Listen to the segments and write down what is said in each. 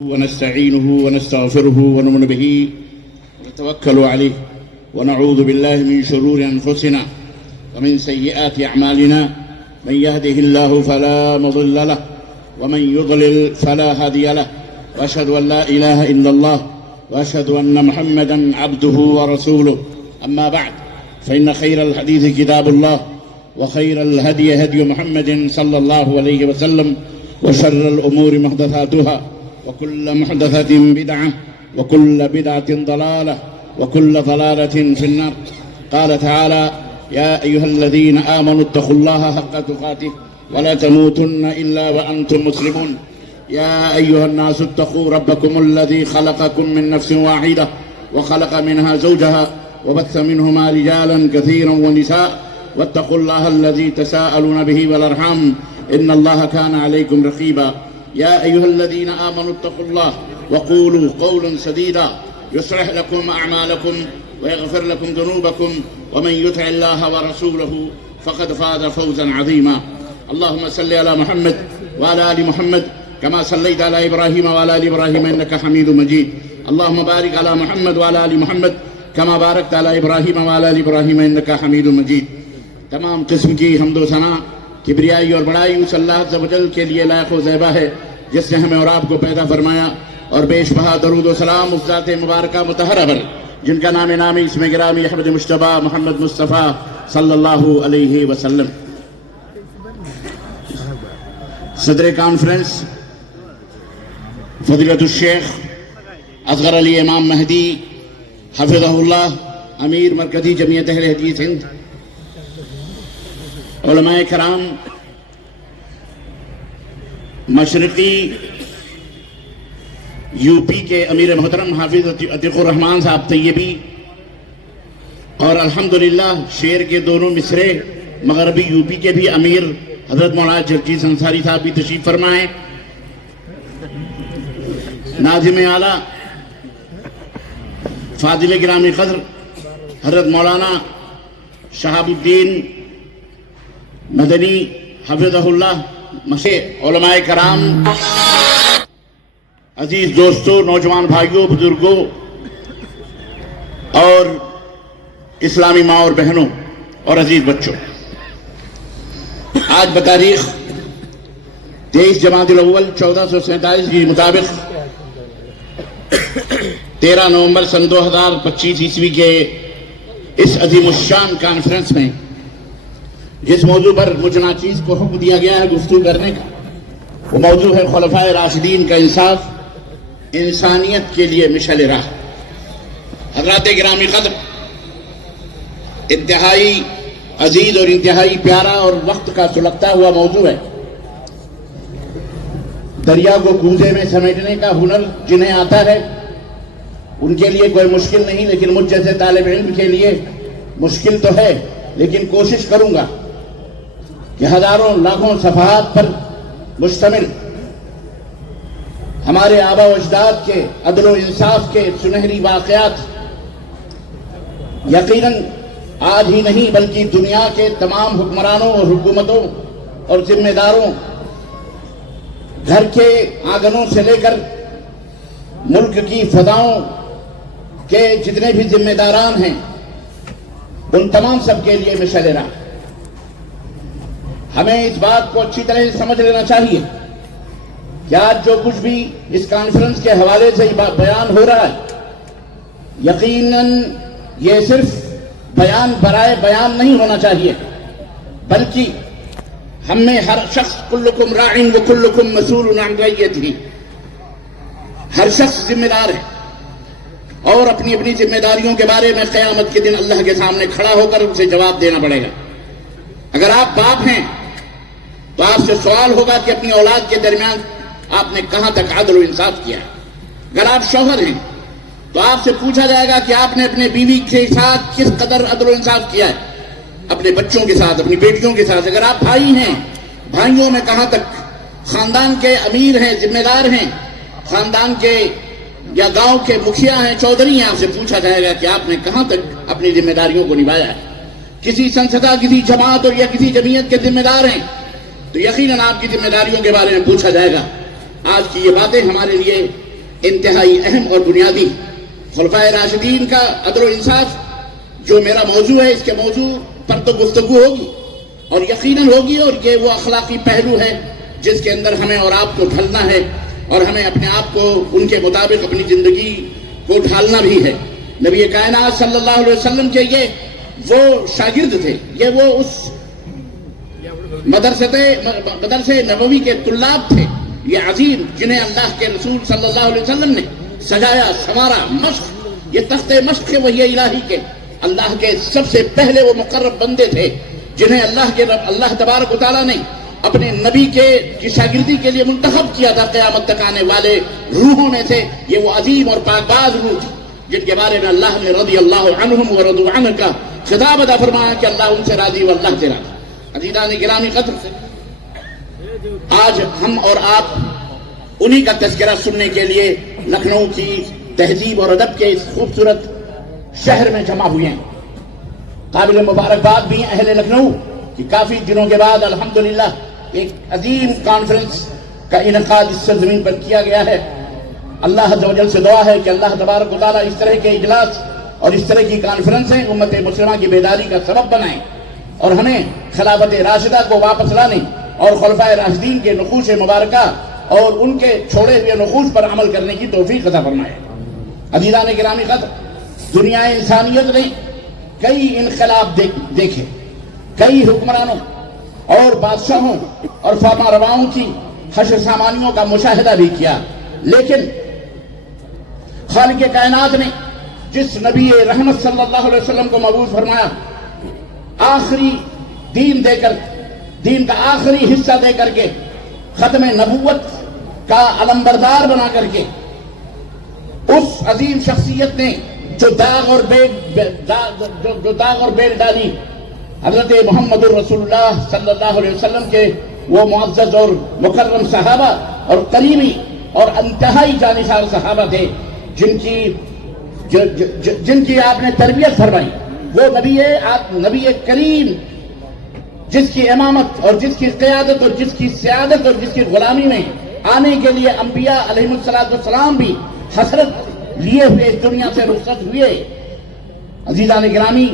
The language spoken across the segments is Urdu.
ونستعينه ونستغفره ونؤمن به ونتوكل عليه ونعوذ بالله من شرور أنفسنا ومن سيئات أعمالنا. من يهده الله فلا مضل له ومن يضلل فلا هادي له، وأشهد أن لا إله إلا الله وأشهد أن محمدا عبده ورسوله. أما بعد، فإن خير الحديث كتاب الله وخير الهدي هدي محمد صلى الله عليه وسلم، وشر الأمور محدثاتها وكل محدثة بدعة وكل بدعة ضلالة وكل ضلالة في النار. قال تعالى: يا أيها الذين آمنوا اتقوا الله حق تقاته ولا تموتن إلا وأنتم مسلمون. يا أيها الناس اتقوا ربكم الذي خلقكم من نفس واحدة وخلق منها زوجها وبث منهما رجالا كثيرا ونساء، واتقوا الله الذي تساءلون به والأرحام إن الله كان عليكم رقيبا. يا أيها الذين آمنوا اتقوا الله وقولوا قولا سديدا يصلح لكم أعمالكم ويغفر لكم ذنوبكم، ومن يطع الله ورسوله فقد فاز فوزا عظيما. اللهم صل على محمد وعلى آل محمد كما صليت على إبراهيم وعلى آل إبراهيم إنك حميد مجيد. اللهم بارك على محمد وعلى آل محمد كما باركت على إبراهيم وعلى آل إبراهيم إنك حميد مجيد. تمام قسم کی حمد و ثنا، کبریائی اور بڑائی اس اللہ عز و جل کے لیے لائق و زیبا ہے جس نے ہمیں اور آپ کو پیدا فرمایا، اور بیش بہا درود و سلام اس ذات مبارکہ مطہرہ پر جن کا نام نامی اسم گرامی احمد مجتبی محمد مصطفیٰ صلی اللہ علیہ وسلم. صدر کانفرنس فضیلت الشیخ اصغر علی امام مہدی حفظہ اللہ، امیر مرکزی جمعیت اہل حدیث ہند، علماء کرام، مشرقی یو پی کے امیر محترم حافظ عتیق الرحمان صاحب طیبی، اور الحمدللہ شعر کے دونوں مصرے مغربی یو پی کے بھی امیر حضرت مولانا جگجیت انصاری صاحب بھی تشریف فرمائیں. ناظم اعلیٰ فاضل گرامی قدر حضرت مولانا شہاب الدین مدنی حفظہ اللہ، علماء کرام، عزیز دوستوں، نوجوان بھائیوں، بزرگوں اور اسلامی ماں اور بہنوں اور عزیز بچوں، آج بتاریخ 23 جمادی الاول 1447 کے مطابق 13 نومبر سن 2025 عیسوی کے اس عظیم الشان کانفرنس میں جس موضوع پر مجھ ناچیز کو حکم دیا گیا ہے گفتگو کرنے کا، وہ موضوع ہے خلفائے راشدین کا انصاف، انسانیت کے لیے مشعل راہ. حضرات گرامی قدر، انتہائی عزیز اور انتہائی پیارا اور وقت کا سلگتا ہوا موضوع ہے. دریا کو کوزے میں سمیٹنے کا ہنر جنہیں آتا ہے ان کے لیے کوئی مشکل نہیں، لیکن مجھ جیسے طالب علم کے لیے مشکل تو ہے، لیکن کوشش کروں گا کہ ہزاروں لاکھوں صفحات پر مشتمل ہمارے آبا و اجداد کے عدل و انصاف کے سنہری واقعات یقیناً آج ہی نہیں بلکہ دنیا کے تمام حکمرانوں اور حکومتوں اور ذمہ داروں، گھر کے آنگنوں سے لے کر ملک کی فضاؤں کے جتنے بھی ذمہ داران ہیں ان تمام سب کے لیے مشعل راہ. ہمیں اس بات کو اچھی طرح سمجھ لینا چاہیے کہ آج جو کچھ بھی اس کانفرنس کے حوالے سے بیان ہو رہا ہے، یقیناً یہ صرف بیان برائے بیان نہیں ہونا چاہیے، بلکہ ہم میں ہر شخص کلکم راعٍ وکلکم مسئول عن رعیتہ، ہر شخص ذمہ دار ہے اور اپنی اپنی ذمہ داریوں کے بارے میں قیامت کے دن اللہ کے سامنے کھڑا ہو کر اسے جواب دینا پڑے گا. اگر آپ باپ ہیں تو آپ سے سوال ہوگا کہ اپنی اولاد کے درمیان آپ نے کہاں تک عدل و انصاف کیا ہے. اگر آپ شوہر ہیں تو آپ سے پوچھا جائے گا کہ آپ نے اپنے بیوی کے ساتھ کس قدر عدل و انصاف کیا ہے، اپنے بچوں کے ساتھ، اپنی بیٹیوں کے ساتھ. اگر آپ بھائی ہیں، بھائیوں میں کہاں تک، خاندان کے امیر ہیں، ذمہ دار ہیں، خاندان کے یا گاؤں کے مکھیا ہیں، چودھری ہیں، آپ سے پوچھا جائے گا کہ آپ نے کہاں تک اپنی ذمہ داریوں کو نبھایا ہے. کسی سنسدا، کسی جماعت اور یا کسی جمعیت کے ذمہ دار ہیں تو یقیناً آپ کی ذمہ داریوں کے بارے میں پوچھا جائے گا. آج کی یہ باتیں ہمارے لیے انتہائی اہم اور بنیادی خلفائے راشدین کا عدل و انصاف جو میرا موضوع ہے، اس کے موضوع پر تو گفتگو ہوگی اور یقیناً ہوگی، اور یہ وہ اخلاقی پہلو ہے جس کے اندر ہمیں اور آپ کو ڈھلنا ہے اور ہمیں اپنے آپ کو ان کے مطابق اپنی زندگی کو ڈھالنا بھی ہے۔ نبی کائنات صلی اللہ علیہ وسلم کے یہ وہ شاگرد تھے، یہ وہ اس مدرسے نبوی کے طلاب تھے، یہ عظیم جنہیں اللہ کے رسول صلی اللہ علیہ وسلم نے سجایا، سنوارا، مشق، یہ تخت مشق ہے وحی الہی کے، اللہ کے سب سے پہلے وہ مقرب بندے تھے جنہیں اللہ تبارک و تعالیٰ نے اپنے نبی کی شاگردی کے لیے منتخب کیا تھا۔ قیامت تک آنے والے روحوں میں سے یہ وہ عظیم اور پاکباز روح تھے جن کے بارے میں اللہ نے رضی اللہ عنہم ورضوا عنہ کا خطاب ادا فرمایا کہ اللہ ان سے راضی واللہ سے راضی۔ عزیزان گرامی قدر، آج ہم اور آپ انہی کا تذکرہ سننے کے لیے لکھنؤ کی تہذیب اور ادب کے اس خوبصورت شہر میں جمع ہوئے ہیں۔ قابل مبارکباد بھی اہل لکھنؤ کہ کافی دنوں کے بعد الحمدللہ ایک عظیم کانفرنس کا انعقاد اس سرزمین پر کیا گیا ہے۔ اللہ عز و جل سے دعا ہے کہ اللہ تبارک و تعالیٰ اس طرح کے اجلاس اور اس طرح کی کانفرنسیں امت مسلمہ کی بیداری کا سبب بنائیں اور ہمیں خلافت راشدہ کو واپس لانے اور خلفائے راشدین کے نقوش مبارکہ اور ان کے چھوڑے ہوئے نقوش پر عمل کرنے کی توفیق عطا فرمائے۔ عزیزان گرامی قدر، دنیا انسانیت نے کئی انقلاب دیکھے، کئی حکمرانوں اور بادشاہوں اور فرما رواؤں کی حشر سامانیوں کا مشاہدہ بھی کیا، لیکن خالق کائنات نے جس نبی رحمت صلی اللہ علیہ وسلم کو مبعوث فرمایا، آخری دین دے کر، دین کا آخری حصہ دے کر کے، ختم نبوت کا علمبردار بنا کر کے، اس عظیم شخصیت نے جو داغ اور بیل ڈالی، حضرت محمد الرسول اللہ صلی اللہ علیہ وسلم کے وہ معزز اور مکرم صحابہ اور قریبی اور انتہائی جانشار صحابہ تھے جن کی آپ نے تربیت فرمائی۔ وہ نبی کریم جس کی امامت اور جس کی قیادت اور جس کی سیادت اور جس کی غلامی میں آنے کے لیے انبیاء علیہ السلام بھی حسرت لیے ہوئے اس دنیا سے رخصت ہوئے۔ عزیزان گرامی،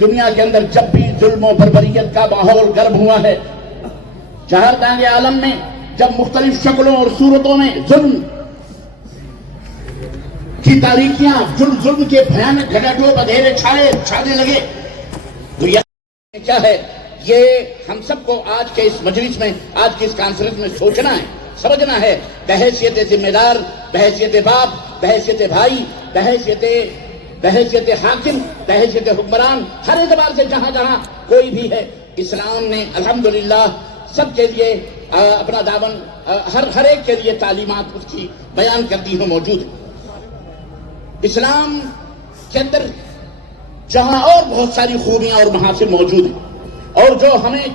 دنیا کے اندر جب بھی ظلم و بربریت کا ماحول گرم ہوا ہے، چہر دانگ عالم میں جب مختلف شکلوں اور صورتوں میں ظلم کی تاریکیاں، ظلم کے بھیانک گھٹاٹوں بدھیرے چھانے لگے، تو یہ کیا ہے؟ یہ ہم سب کو آج کے اس مجلس میں، آج کی اس کانفرنس میں سوچنا ہے، سمجھنا ہے، بحیثیت ذمہ دار، بحیثیت باپ، بحیثیت بھائی، بحیثیت حاکم، بحیثیت حکمران، ہر اعتبار سے جہاں جہاں کوئی بھی ہے، اسلام نے الحمدللہ سب کے لیے اپنا دامن، ہر ایک کے لیے تعلیمات اس کی بیان کرتی ہوئی موجود ہے۔ اسلام کے اندر جہاں اور بہت ساری خوبیاں اور محاسن موجود ہیں اور جو ہمیں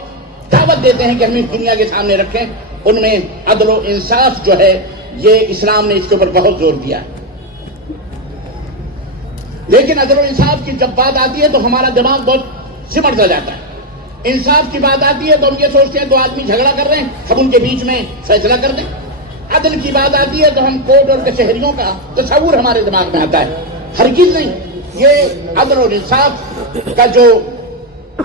دعوت دیتے ہیں کہ ہم اس دنیا کے سامنے رکھیں، ان میں عدل و انصاف جو ہے، یہ اسلام نے اس کے اوپر بہت زور دیا ہے۔ لیکن عدل و انصاف کی جب بات آتی ہے تو ہمارا دماغ بہت سمٹ سا جاتا ہے۔ انصاف کی بات آتی ہے تو ہم یہ سوچتے ہیں دو آدمی جھگڑا کر رہے ہیں، ہم ان کے بیچ میں فیصلہ کر دیں۔ عدل کی بات آتی ہے تو ہم کورٹ اور کچہریوں کا تصور ہمارے دماغ میں آتا ہے، ہرگز نہیں۔ یہ عدل اور انصاف کا جو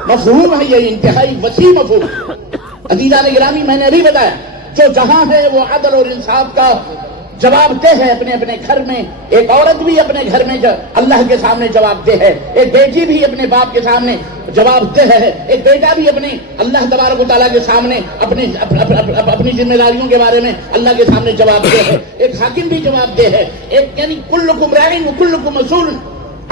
مفہوم ہے، یہ انتہائی وسیع مفہوم ہے۔ عزیزان گرامی، میں نے ابھی بتایا، جو جہاں ہے وہ عدل اور انصاف کا جواب دہ ہے اپنے اپنے گھر میں۔ ایک عورت بھی اپنے گھر میں اللہ کے سامنے جواب دہ ہے، ایک بیٹی بھی اپنے باپ کے سامنے جواب دہ ہے، ایک بیٹا بھی اپنے اللہ تبارک و تعالیٰ کے سامنے اپنی ذمہ داریوں کے بارے میں اللہ کے سامنے جواب دہ ہے، ایک حاکم بھی جواب دہ ہے، یعنی کلکم راعٍ وکلکم مسئول۔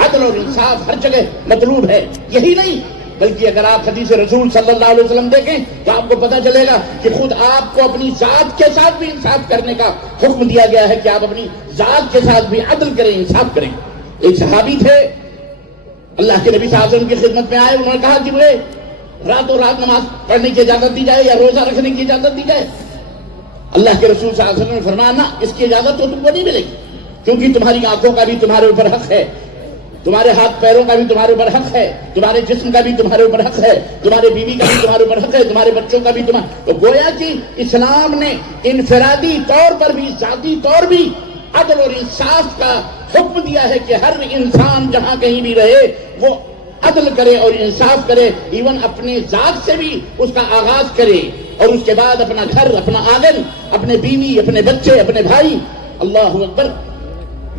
عدل اور انصاف ہر جگہ مطلوب ہے۔ یہی نہیں بلکہ اگر آپ حدیث رسول صلی اللہ علیہ وسلم دیکھیں تو آپ کو پتہ چلے گا کہ خود آپ کو اپنی ذات کے ساتھ بھی انصاف کرنے کا حکم دیا گیا ہے کہ آپ اپنی ذات کے ساتھ بھی عدل کریں، انصاف کریں۔ ایک صحابی تھے، اللہ کے نبی صلی اللہ علیہ وسلم کی خدمت میں آئے، انہوں نے کہا کہ مجھے راتوں رات نماز پڑھنے کی اجازت دی جائے یا روزہ رکھنے کی اجازت دی جائے۔ اللہ کے رسول صلی اللہ علیہ وسلم نے فرمایا نہ، اس کی اجازت تو تم کو نہیں ملے گی، کیونکہ تمہاری آنکھوں کا بھی تمہارے اوپر حق ہے، تمہارے ہاتھ پیروں کا بھی تمہارے اوپر حق ہے، تمہارے جسم کا بھی تمہارے اوپر حق ہے، تمہارے بیوی کا بھی تمہارے اوپر حق ہے، تمہارے بچوں کا بھی تو گویا کہ اسلام نے انفرادی طور پر بھی، ذاتی طور بھی عدل اور انصاف کا حکم دیا ہے کہ ہر انسان جہاں کہیں بھی رہے وہ عدل کرے اور انصاف کرے، ایون اپنے ذات سے بھی اس کا آغاز کرے، اور اس کے بعد اپنا گھر، اپنا آنگن، اپنے بیوی، اپنے بچے، اپنے بھائی. اللہ اکبر.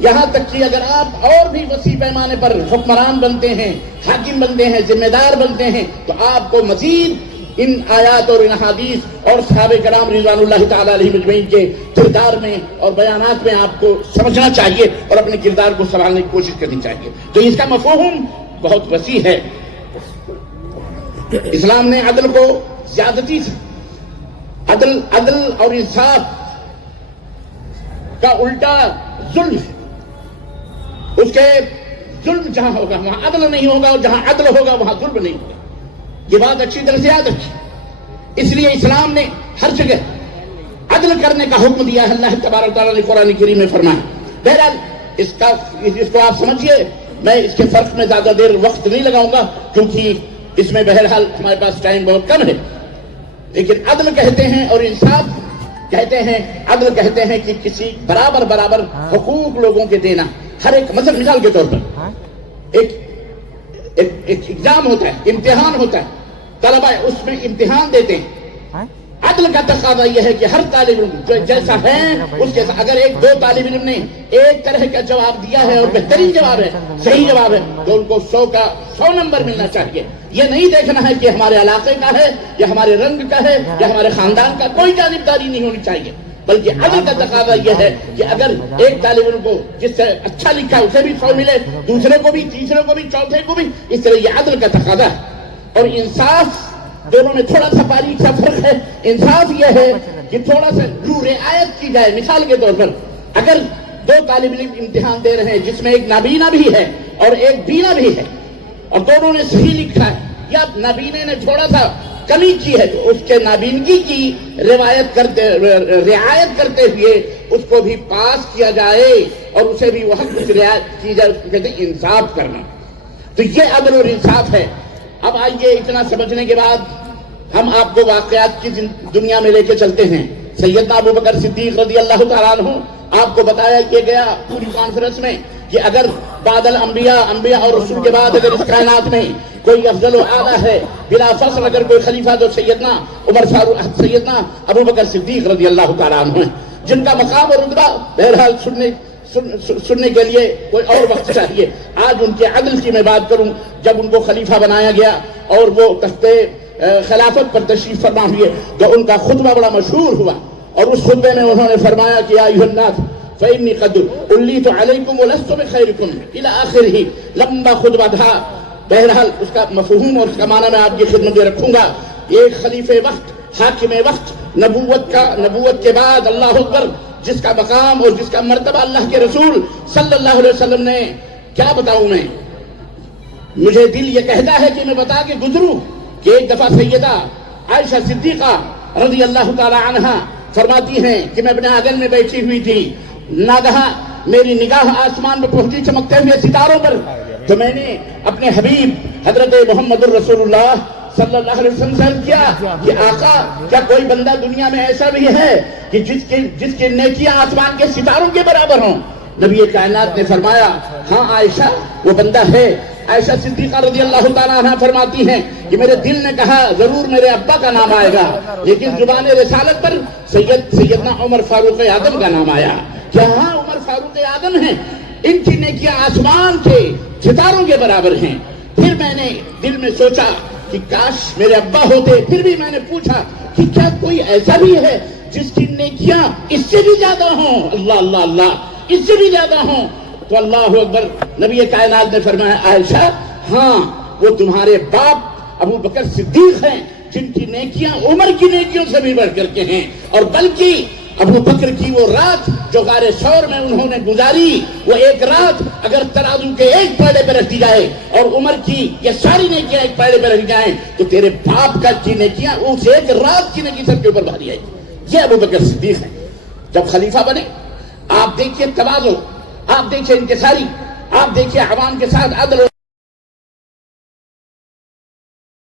یہاں تک کہ اگر آپ اور بھی وسیع پیمانے پر حکمران بنتے ہیں، حاکم بنتے ہیں، ذمہ دار بنتے ہیں، تو آپ کو مزید ان آیات اور ان حدیث اور صحابہ کرام رضوان اللہ تعالی علیہ مجمعین کے کردار میں اور بیانات میں آپ کو سمجھنا چاہیے اور اپنے کردار کو سنبھالنے کی کوشش کرنی چاہیے. تو اس کا مفہوم بہت وسیع ہے. اسلام نے عدل کو زیادتی سے، عدل اور انصاف کا الٹا ظلم ہے. اس کے ظلم جہاں ہوگا وہاں عدل نہیں ہوگا، اور جہاں عدل ہوگا وہاں ظلم نہیں ہوگا. یہ بات اچھی طرح سے یاد رکھیے. اس لیے اسلام نے ہر جگہ عدل کرنے کا حکم دیا ہے. اللہ تبارک تعالیٰ نے قرآن کریم میں فرمایا. بہرحال اس کو آپ سمجھیے. میں اس کے فرق میں زیادہ دیر وقت نہیں لگاؤں گا کیونکہ اس میں بہرحال ہمارے پاس ٹائم بہت کم ہے. لیکن عدل کہتے ہیں اور انصاف کہتے ہیں، عدل کہتے ہیں کہ کسی برابر حقوق لوگوں کے دینا. ہر ایک مثال کے طور پر ایک ایگزام ہوتا ہے، امتحان ہوتا ہے، طلبہ اس میں امتحان دیتے ہیں. عدل کا تقاضا یہ ہے کہ ہر طالب علم جو جیسا ہے اس کے ساتھ، اگر دو طالب علم نے ایک طرح کا جواب دیا ہے اور بہترین جواب ہے، صحیح جواب ہے، تو ان کو 100 کا 100 نمبر ملنا چاہیے. یہ نہیں دیکھنا ہے کہ ہمارے علاقے کا ہے یا ہمارے رنگ کا ہے یا ہمارے خاندان کا، کوئی جانبداری نہیں ہونی چاہیے. بلکہ عدل کا تقاضا یہ ہے کہ اگر ایک طالب علم کو جس سے اچھا لکھا اسے بھی 100 ملے، دوسرے کو بھی، تیسرے کو بھی، چوتھے کو بھی. اس طرح یہ عدل کا تقاضا ہے. اور انصاف، دونوں میں تھوڑا سا باریک سا فرق ہے. انصاف یہ ہے کہ تھوڑا سا رعایت کی جائے. مثال کے طور پر اگر دو طالب علم امتحان دے رہے ہیں جس میں ایک نابینا بھی ہے اور ایک بینا بھی ہے، اور دونوں نے صحیح لکھا ہے، یا نابینے نے تھوڑا سا کمی کی ہے، تو اس کے نابینگی کی رعایت کرتے ہوئے اس کو بھی پاس کیا جائے اور اسے بھی وہ حق کی رعایت کی جائے. کہتے ہیں انصاف کرنا. تو یہ عدل اور انصاف ہے. اب آئیے اتنا سمجھنے کے بعد ہم آپ کو واقعات کی دنیا میں لے کے چلتے ہیں. سیدنا ابو بکر صدیق رضی اللہ تعالیٰ عنہ، آپ کو بتایا یہ گیا پوری کانفرنس میں کہ اگر بعد انبیاء اور رسول کے بعد اگر اس کائنات میں کوئی افضل و اعلیٰ ہے بلا فصل اگر کوئی خلیفہ، تو سیدنا ابو بکر صدیق رضی اللہ تعالیٰ عنہ ہیں، جن کا مقام اور رتبہ بہرحال سننے کے لیے کوئی اور وقت چاہیے. آج ان کے عدل کی میں بات کروں. جب ان کو خلیفہ بنایا گیا اور وہ تخت خلافت پر تشریف فرما ہوئے تو ان کا خطبہ بڑا مشہور ہوا، اور اس خطبے میں انہوں نے فرمایا کہ ایھا الناس فإنی قد ولیت علیکم ولست بخیرکم الی آخرہ. لمبا خطبہ تھا. بہرحال اس کا مفہوم اور اس کا معنی میں آپ کی خدمت میں رکھوں گا. ایک خلیفہ وقت، حاکم وقت، نبوت کے بعد، اللہ اکبر، جس کا مقام اور جس کا مرتبہ اللہ کے رسول صلی اللہ علیہ وسلم نے، کیا بتاؤں میں. مجھے دل یہ کہتا ہے کہ میں بتا کے گزروں کہ ایک دفعہ سیدہ عائشہ صدیقہ رضی اللہ تعالی عنہا فرماتی ہیں کہ میں اپنے آنگن میں بیٹھی ہوئی تھی، ناگہاں میری نگاہ آسمان میں پہنچی چمکتے ہوئے ستاروں پر، تو میں نے اپنے حبیب حضرت محمد الرسول اللہ صلی اللہ علیہ وسلم سے عرض کیا کہ آقا، کیا کوئی بندہ دنیا میں ایسا بھی ہے کہ جس کی نیکیاں آسمان کے ستاروں کے برابر ہوں؟ نبی کائنات نے فرمایا ہاں عائشہ، وہ بندہ ہے. عائشہ صدیقہ رضی اللہ تعالیٰ عنہ فرماتی ہیں کہ میرے دل نے کہا ضرور میرے ابا کا نام آئے گا، لیکن زبان رسالت پر سیدنا عمر فاروق اعظم کا نام آیا. کیا ہاں عمر فاروق اعظم ہیں، ان کی نیکیاں آسمان کے ستاروں کے برابر ہیں. پھر میں نے دل میں سوچا کہ کاش میرے ابا ہوتے. پھر بھی میں نے پوچھا کہ کیا کوئی ایسا بھی ہے جس کی نیکیاں اس سے بھی زیادہ ہوں؟ اللہ اللہ اللہ، اس سے بھی زیادہ ہوں. تو اللہ اکبر، نبی کائنات نے فرمایا عائشہ، ہاں وہ تمہارے باپ ابو بکر صدیق ہیں جن کی نیکیاں عمر کی نیکیوں سے بھی بڑھ کر کے ہیں. اور بلکہ ابو بکر کی وہ رات جو غار ثور میں انہوں نے گزاری، وہ ایک رات اگر ترازو کے ایک پہڑے پہ رکھ دی جائے اور عمر کی یہ ساری نیکیاں ایک پہڑے پہ رکھ جائیں تو تیرے باپ کا کی نیکیاں اس ایک رات کی نیکی سب کے اوپر بھاری آئی. یہ ابو بکر صدیق ہیں. جب خلیفہ بنے، آپ دیکھیے تواضع، آپ دیکھیے انکساری، آپ دیکھیے عوام کے ساتھ عدل